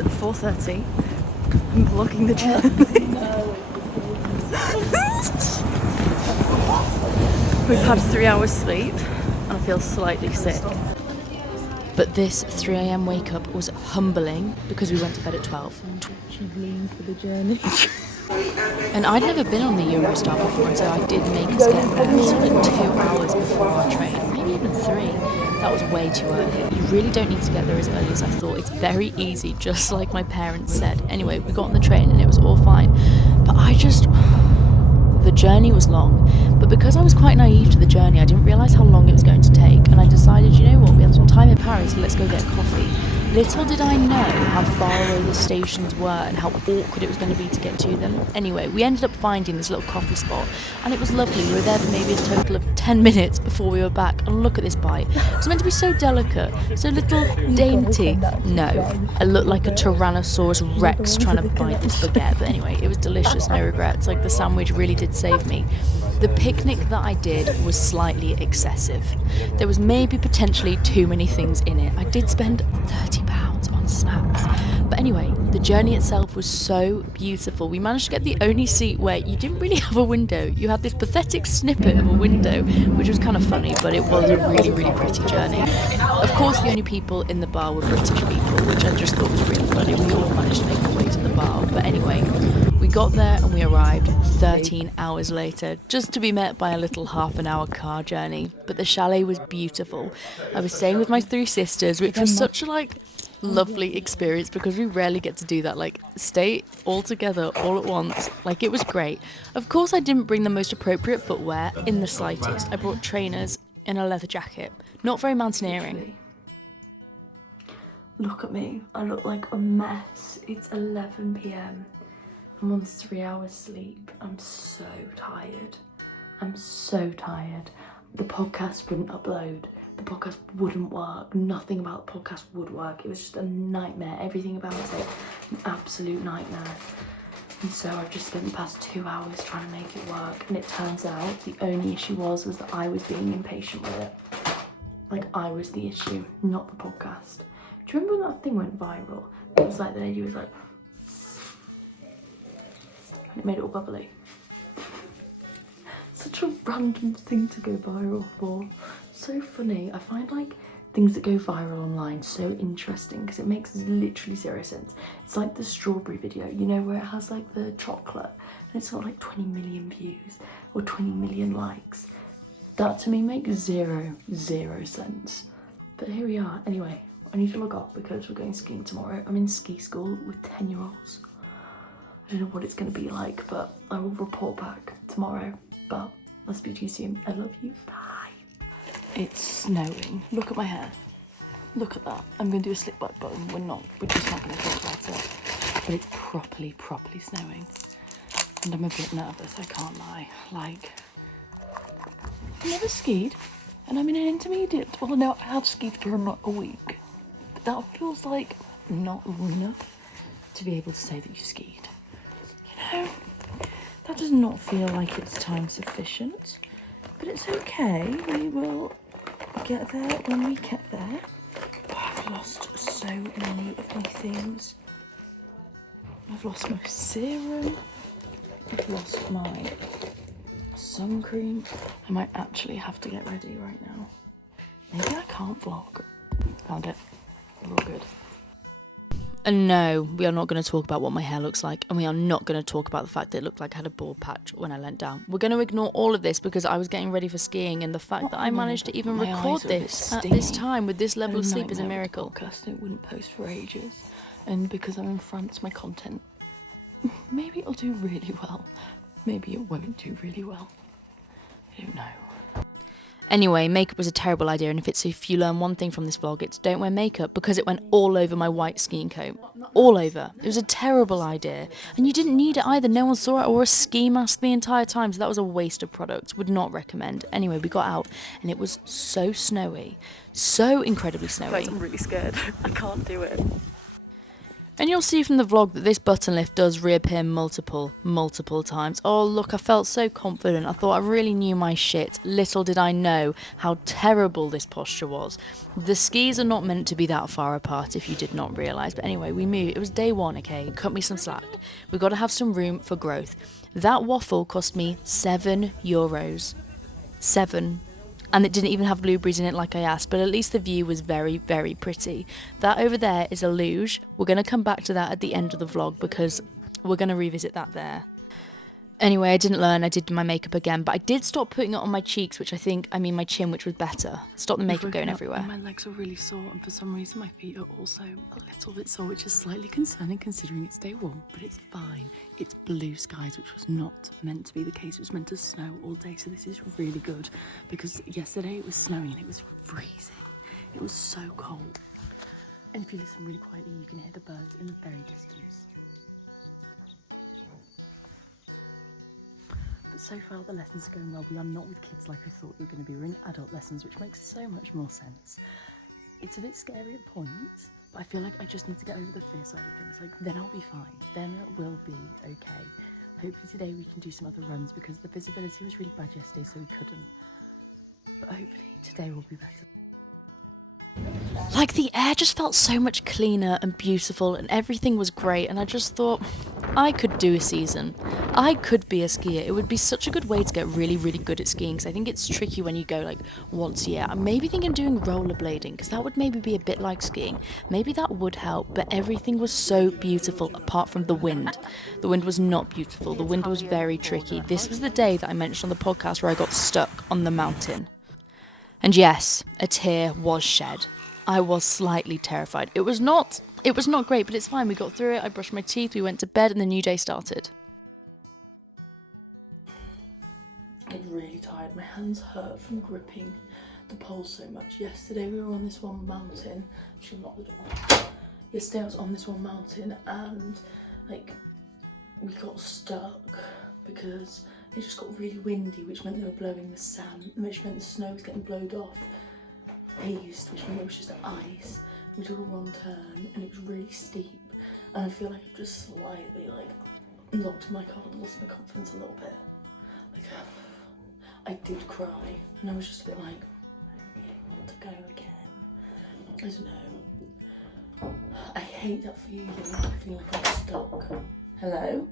It's 4:30. I'm vlogging the journey. We've had 3 hours sleep and I feel slightly sick. But this 3 a.m. wake up was humbling because we went to bed at 12. For the journey. And I'd never been on the Eurostar before, so I did make us get there sort of 2 hours before our train, maybe even 3. That was way too early. You really don't need to get there as early as I thought. It's very easy, just like my parents said. Anyway, we got on the train and it was all fine. But the journey was long. But because I was quite naive to the journey, I didn't realise how long it was going to take. And I decided, you know what, we have some time in Paris, so let's go get coffee. Little did I know how far away the stations were and how awkward it was going to be to get to them. Anyway, we ended up finding this little coffee spot and it was lovely. We were there for maybe a total of 10 minutes before we were back. And look at this bite. It's meant to be so delicate, so little dainty. No, I looked like a Tyrannosaurus Rex trying to bite this baguette. But anyway, it was delicious, no regrets. Like the sandwich really did save me. The picnic that I did was slightly excessive. There was maybe potentially too many things in it. I did spend £30 on snacks. But anyway, the journey itself was so beautiful. We managed to get the only seat where you didn't really have a window. You had this pathetic snippet of a window, which was kind of funny, but it was a really, really pretty journey. Of course, the only people in the bar were British people, which I just thought was really funny. We all managed to make our way to the bar. But anyway, we got there and we arrived 13 hours later, just to be met by a little half-an-hour car journey. But the chalet was beautiful. I was staying with my 3 sisters, which was such a lovely experience because we rarely get to do that, stay all together all at once. It was great. Of course, I didn't bring the most appropriate footwear in the slightest. I brought trainers and a leather jacket. Not very mountaineering. Look at me, I look like a mess. It's 11 p.m. I'm on 3 hours sleep. I'm so tired. The podcast wouldn't upload. The podcast wouldn't work. Nothing about the podcast would work. It was just a nightmare. Everything about it, an absolute nightmare. And so I've just spent the past 2 hours trying to make it work. And it turns out the only issue was that I was being impatient with it. I was the issue, not the podcast. Do you remember when that thing went viral? It was the lady was like, and it made it all bubbly. Such a random thing to go viral for. So funny. I find things that go viral online so interesting because it makes literally zero sense. It's like the strawberry video, where it has the chocolate and it's got 20 million views or 20 million likes. That to me makes zero sense. But here we are. Anyway, I need to log off because we're going skiing tomorrow. I'm in ski school with 10-year-olds. I don't know what it's going to be like, but I will report back tomorrow. But I'll speak to you soon. I love you. Bye. It's snowing. Look at my hair. Look at that. I'm going to do a slip back, but we're not. We're just not going to talk about it. But it's properly snowing. And I'm a bit nervous, I can't lie. I've never skied, and I'm in an intermediate. Well, no, I have skied for not a week. But that feels like not long enough to be able to say that you skied. That does not feel like it's time sufficient, but it's okay. We will get there when we get there. I've lost so many of my things. I've lost my serum. I've lost my sun cream. I might actually have to get ready right now. Maybe I can't vlog. Found it. We're all good. And no, we are not going to talk about what my hair looks like, and we are not going to talk about the fact that it looked like I had a bald patch when I leant down. We're going to ignore all of this because I was getting ready for skiing, and the fact that I managed to even record this at this time with this level of sleep is a miracle. Podcast, it wouldn't post for ages, and because I'm in France, my content, maybe it'll do really well. Maybe it won't do really well. I don't know. Anyway, makeup was a terrible idea, and if you learn one thing from this vlog, it's don't wear makeup because it went all over my white skiing coat. All over. It was a terrible idea. And you didn't need it either. No one saw it. I wore a ski mask the entire time, so that was a waste of product. Would not recommend. Anyway, we got out, and it was so snowy. So incredibly snowy. Guys, I'm really scared. I can't do it. And you'll see from the vlog that this button lift does reappear multiple times. Oh look, I felt so confident. I thought I really knew my shit. Little did I know how terrible this posture was. The skis are not meant to be that far apart if you did not realise. But anyway, we moved. It was day 1, okay? Cut me some slack. We've got to have some room for growth. That waffle cost me €7. 7. And it didn't even have blueberries in it like I asked, but at least the view was very, very pretty. That over there is a luge. We're going to come back to that at the end of the vlog because we're going to revisit that there. Anyway, I didn't learn, I did my makeup again, but I did stop putting it on my cheeks, my chin, which was better. Stop the makeup going everywhere. My legs are really sore, and for some reason my feet are also a little bit sore, which is slightly concerning considering it's day 1, but it's fine. It's blue skies, which was not meant to be the case. It was meant to snow all day, so this is really good, because yesterday it was snowing and it was freezing. It was so cold. And if you listen really quietly, you can hear the birds in the very distance. But so far the lessons are going well. We are not with kids like we thought we were going to be. We're in adult lessons, which makes so much more sense. It's a bit scary at points, but I feel like I just need to get over the fear side of things. Like, then I'll be fine. Then it will be okay. Hopefully today we can do some other runs because the visibility was really bad yesterday, so we couldn't. But hopefully today will be better. Like, the air just felt so much cleaner and beautiful and everything was great, and I just thought I could do a season. I could be a skier. It would be such a good way to get really, really good at skiing, because I think it's tricky when you go like once a year. I'm maybe thinking of doing rollerblading, because that would maybe be a bit like skiing. Maybe that would help, but everything was so beautiful apart from the wind. The wind was not beautiful. The wind was very tricky. This was the day that I mentioned on the podcast where I got stuck on the mountain. And yes, a tear was shed. I was slightly terrified. It was not great, but it's fine. We got through it. I brushed my teeth, we went to bed, and the new day started. I'm really tired. My hands hurt from gripping the pole so much. Yesterday we were on this one mountain. Actually, not the door. Yesterday I was on this one mountain and we got stuck because it just got really windy, which meant they were blowing the sand, which meant the snow was getting blown off east, which meant it was just ice. We took a wrong turn and it was really steep, and I feel like I just slightly lost my confidence a little bit. I did cry and I was just a bit like, I really want to go again. I don't know. I hate that feeling. I feel like I'm stuck. Hello?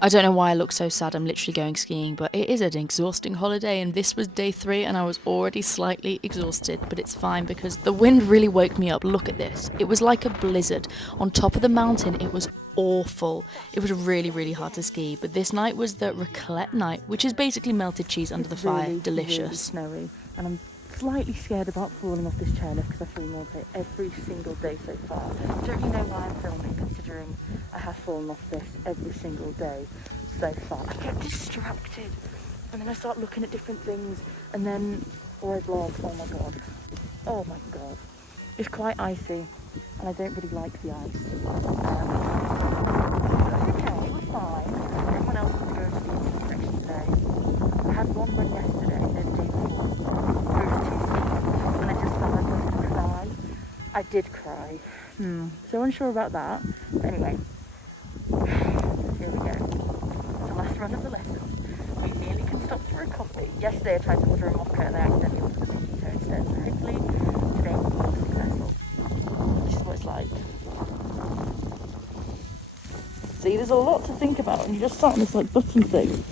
I don't know why I look so sad. I'm literally going skiing, but it is an exhausting holiday, and this was day 3 and I was already slightly exhausted, but it's fine because the wind really woke me up. Look at this. It was like a blizzard. On top of the mountain, it was awful. It was really, really hard to ski, but this night was the raclette night, which is basically melted cheese under the fire. Really, delicious. really snowy, and I'm slightly scared about falling off this chairlift because I feel more of it every single day so far. Don't you know why I'm filming, considering I have fallen off this every single day so far? I get distracted and then I start looking at different things, and then I've learned, oh my god, it's quite icy and I don't really like the ice. Everyone else was going to the section today. I had one run yesterday and I just felt like I was going to cry. I did cry. So unsure about that. But anyway, here we go. The last run of the lesson. We nearly can stop for a coffee. Yesterday I tried to order a mocha and I accidentally put a mocha instead. So hopefully today will be successful. That's what it's like. See, there's a lot to think about and you just sat on this button thing.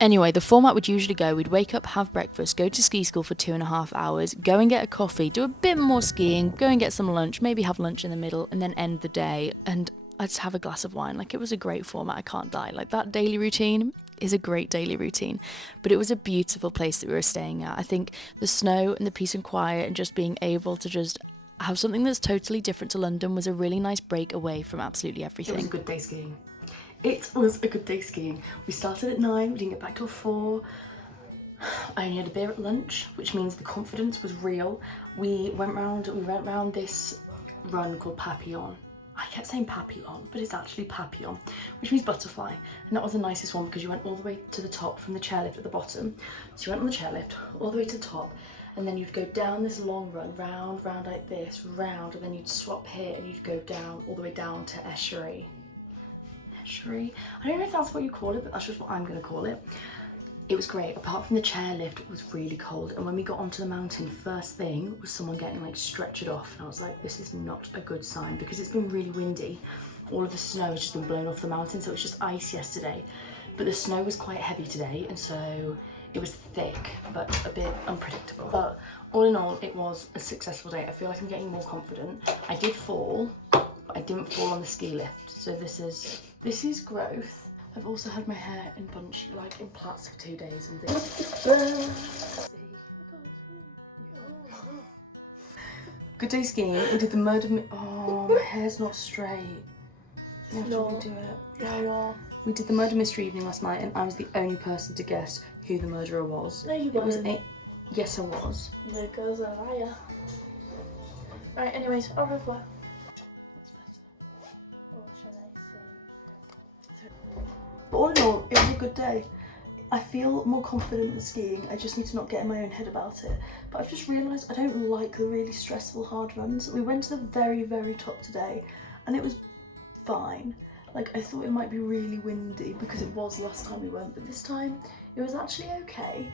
Anyway, the format would usually go, we'd wake up, have breakfast, go to ski school for 2.5 hours, go and get a coffee, do a bit more skiing, go and get some lunch, maybe have lunch in the middle, and then end the day, and I'd just have a glass of wine. It was a great format, I can't die. That daily routine is a great daily routine, but it was a beautiful place that we were staying at. I think the snow and the peace and quiet and just being able to just have something that's totally different to London was a really nice break away from absolutely everything. It was a good day skiing. It was a good day skiing. We started at 9, we didn't get back till 4. I only had a beer at lunch, which means the confidence was real. We went round this run called Papillon. I kept saying papillon, but it's actually papillon, which means butterfly. And that was the nicest one because you went all the way to the top from the chairlift at the bottom. So you went on the chairlift all the way to the top, and then you'd go down this long run, round, round like this, round, and then you'd swap here and you'd go down, all the way down to eschery. Eschery? I don't know if that's what you call it, but that's just what I'm going to call it. It was great. Apart from the chairlift, it was really cold, and when we got onto the mountain, first thing was someone getting like stretchered off, and I was like, this is not a good sign because it's been really windy. All of the snow has just been blown off the mountain, so it was just ice yesterday, but the snow was quite heavy today, and so it was thick but a bit unpredictable. But all in all, it was a successful day. I feel like I'm getting more confident. I did fall, but I didn't fall on the ski lift, so this is growth. I've also had my hair in bunchy, like in plaits for 2 days, and this. Good day skiing. We did the murder. Oh, my hair's not straight. You have to redo it. No. We did the murder mystery evening last night, and I was the only person to guess who the murderer was. No, you It was weren't. Yes, I was. No, girl's a liar. Right, anyways, au revoir. But all in all, it was a good day. I feel more confident in skiing. I just need to not get in my own head about it. But I've just realised I don't like the really stressful hard runs. We went to the very, very top today, and it was fine. Like, I thought it might be really windy because it was last time we went, but this time it was actually okay.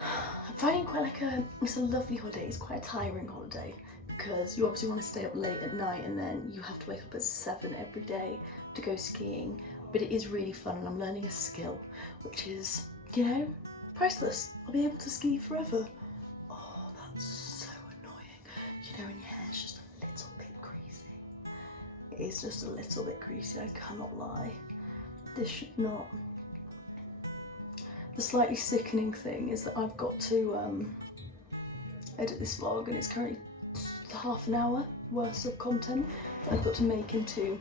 I'm finding quite like it's a lovely holiday. It's quite a tiring holiday because you obviously want to stay up late at night, and then you have to wake up at 7 every day to go skiing. But it is really fun, and I'm learning a skill, which is, you know, priceless. I'll be able to ski forever. Oh, that's so annoying. You know, when your hair's just a little bit creasy. It is just a little bit creasy, I cannot lie. This should not. The slightly sickening thing is that I've got to edit this vlog, and it's currently half an hour worth of content that I've got to make into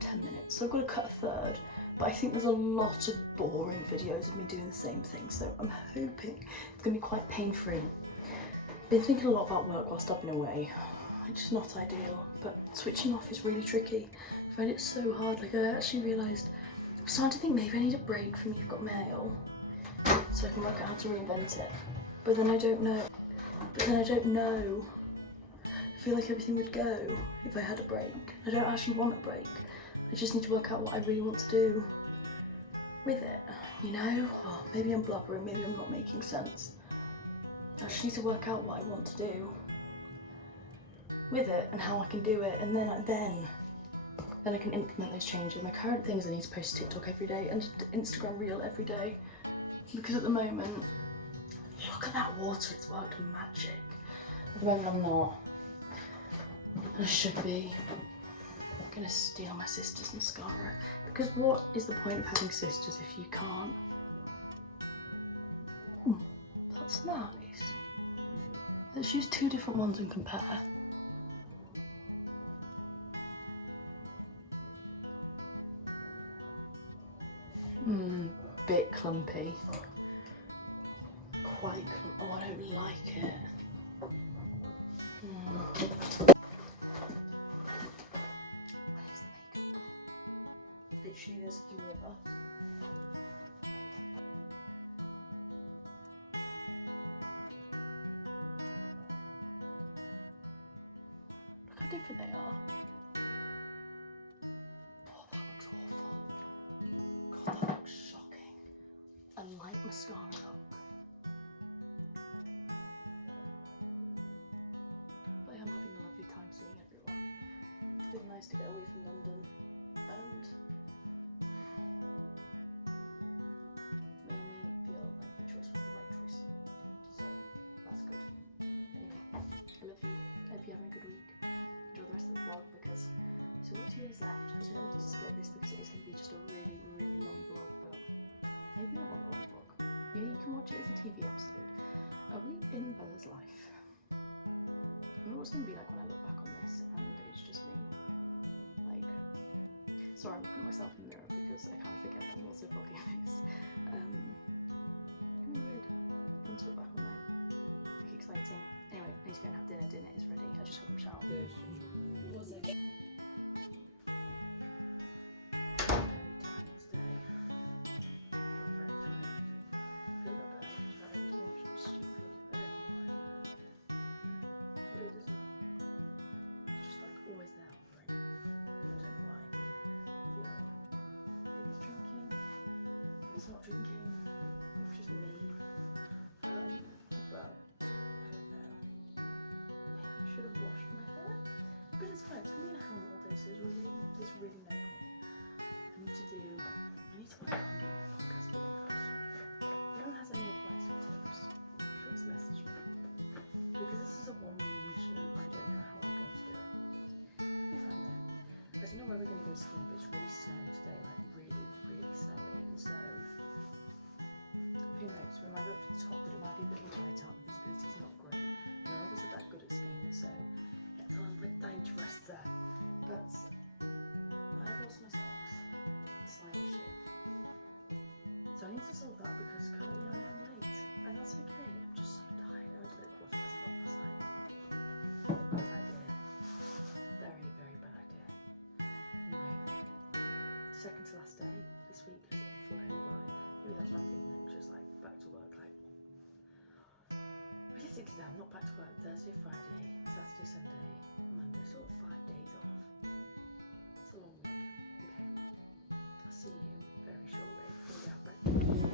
10 minutes, so I've got to cut a third, but I think there's a lot of boring videos of me doing the same thing, so I'm hoping it's going to be quite pain-free. Been thinking a lot about work whilst I've been away, which is not ideal, but switching off is really tricky. I find it so hard. Like, I actually realised, I'm starting to think maybe I need a break from You've Got Mail, so I can work out how to reinvent it, but then I don't know. I feel like everything would go if I had a break. I don't actually want a break. I just need to work out what I really want to do with it, you know? Oh, maybe I'm blubbering, maybe I'm not making sense. I just need to work out what I want to do with it and how I can do it, and then I can implement those changes. My current thing is I need to post TikTok every day and Instagram Reel every day, because at the moment, look at that water, it's worked magic. At the moment I'm not. I should be. I'm gonna steal my sister's mascara, because what is the point of having sisters if you can't? That's nice. Let's use 2 different ones and compare. Bit clumpy. Quite clumpy. Oh, I don't like it. Literally, there's 3 of us. Look how different they are. Oh, that looks awful. God, that looks shocking. A light mascara.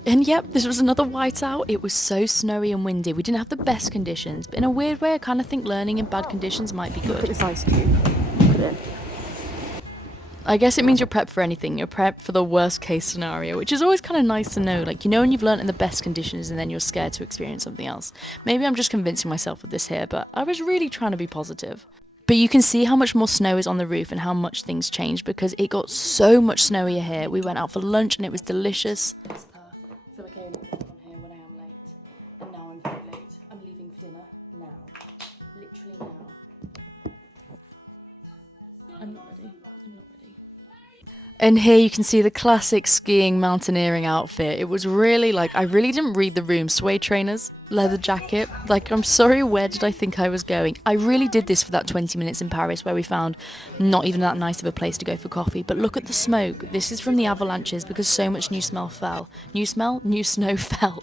And yep, this was another whiteout. It was so snowy and windy. We didn't have the best conditions, but in a weird way I kind of think learning in bad conditions might be good. Look at this ice cube. Look at it. I guess it means you're prepped for anything. You're prepped for the worst case scenario, which is always kind of nice to know. Like, you know when you've learnt in the best conditions and then you're scared to experience something else. Maybe I'm just convincing myself of this here, but I was really trying to be positive. But you can see how much more snow is on the roof and how much things changed because it got so much snowier here. We went out for lunch and it was delicious. And here you can see the classic skiing mountaineering outfit. It was really like, I really didn't read the room. Suede trainers, leather jacket. Like, I'm sorry, where did I think I was going? I really did this for that 20 minutes in Paris where we found not even that nice of a place to go for coffee. But look at the smoke. This is from the avalanches because so much new smell fell. New snow fell.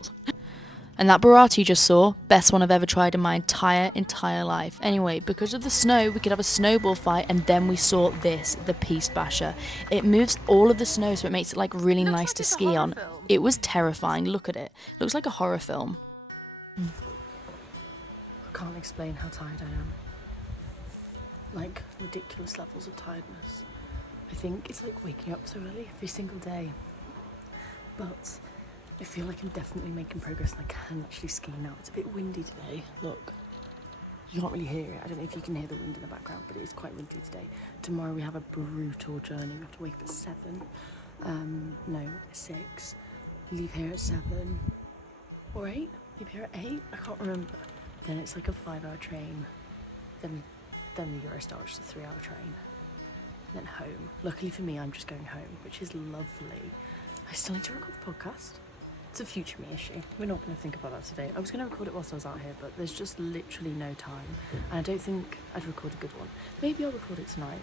And that burrata you just saw, best one I've ever tried in my entire life. Anyway, because of the snow, we could have a snowball fight, and then we saw this, the Piste Basher. It moves all of the snow, so it makes it like really nice to ski on. It was terrifying. Look at it. Looks like a horror film. I can't explain how tired I am. Like, ridiculous levels of tiredness. I think it's like waking up so early every single day. But I feel like I'm definitely making progress and I can actually ski now. It's a bit windy today. Look, you can't really hear it. I don't know if you can hear the wind in the background, but it is quite windy today. Tomorrow we have a brutal journey. We have to wake at 7. No, 6. Leave here at 7 or 8. Leave here at 8. I can't remember. Then it's like a 5-hour train. Then the Eurostar, which is a 3-hour train. And then home. Luckily for me, I'm just going home, which is lovely. I still need to record the podcast. It's a future me issue. We're not going to think about that today. I was going to record it whilst I was out here, but there's just literally no time. And I don't think I'd record a good one. Maybe I'll record it tonight.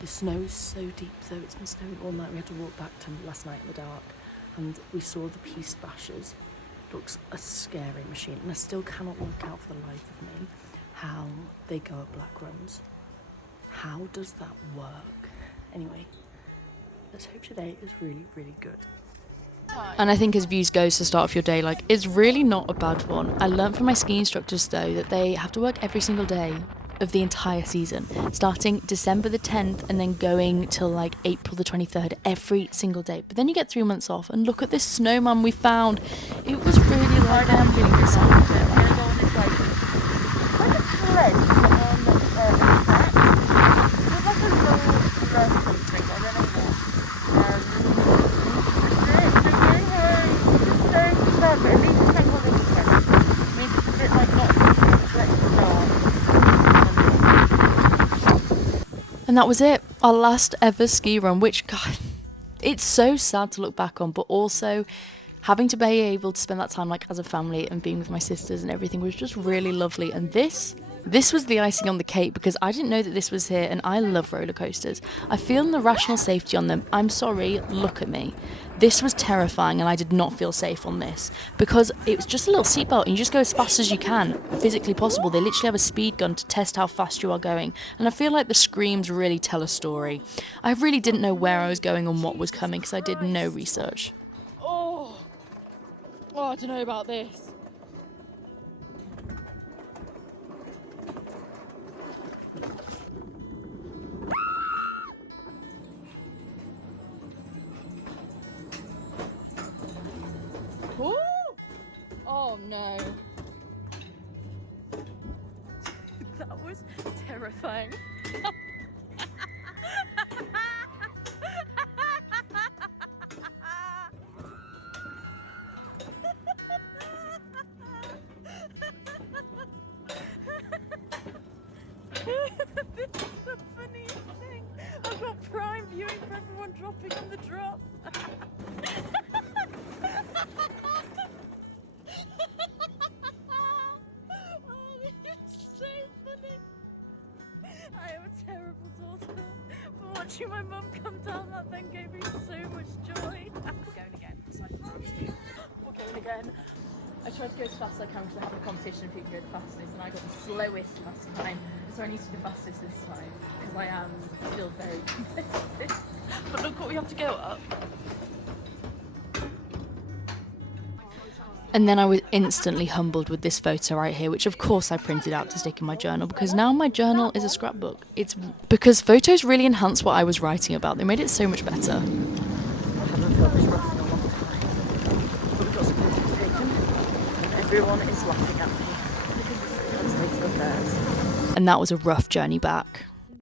The snow is so deep though. It's been snowing all night. We had to walk back to last night in the dark. And we saw the Piste Bashers. Looks a scary machine. And I still cannot work out for the life of me how they go at black runs. How does that work? Anyway, let's hope today is really, really good. And I think as views goes to start off your day, like, it's really not a bad one. I learned from my ski instructors though that they have to work every single day of the entire season, starting December the 10th and then going till like April the 23rd every single day. But then you get 3 months off, and look at this snowman we found. It was really hard to have I'm gonna go on this like sled and that was it, our last ever ski run, which, God, it's so sad to look back on, but also having to be able to spend that time like as a family and being with my sisters and everything was just really lovely. And this was the icing on the cake because I didn't know that this was here, and I love roller coasters. I feel the rational safety on them. I'm sorry, look at me. This was terrifying, and I did not feel safe on this because it was just a little seatbelt and you just go as fast as you can, physically possible. They literally have a speed gun to test how fast you are going, and I feel like the screams really tell a story. I really didn't know where I was going and what was coming because I did no research. Oh, I don't know about this. Oh no. That was terrifying. This is the funniest thing. I've got prime viewing for everyone dropping on the drop. Oh, this is so funny. I am a terrible daughter, but watching my mum come down that then gave me so much joy. We're going again. We're going again. I tried to go as fast as I can because I have a competition for who can go the fastest, and I got the slowest last time, so I need to be fastest this time because I am still very competitive. But look what we have to go up. And then I was instantly humbled with this photo right here, which of course I printed out to stick in my journal, because now my journal is a scrapbook. It's because photos really enhanced what I was writing about. They made it so much better. I haven't felt this rough in a long time. But we've got some photos taken. Everyone is laughing at me because this is a affairs. And that was a rough journey back.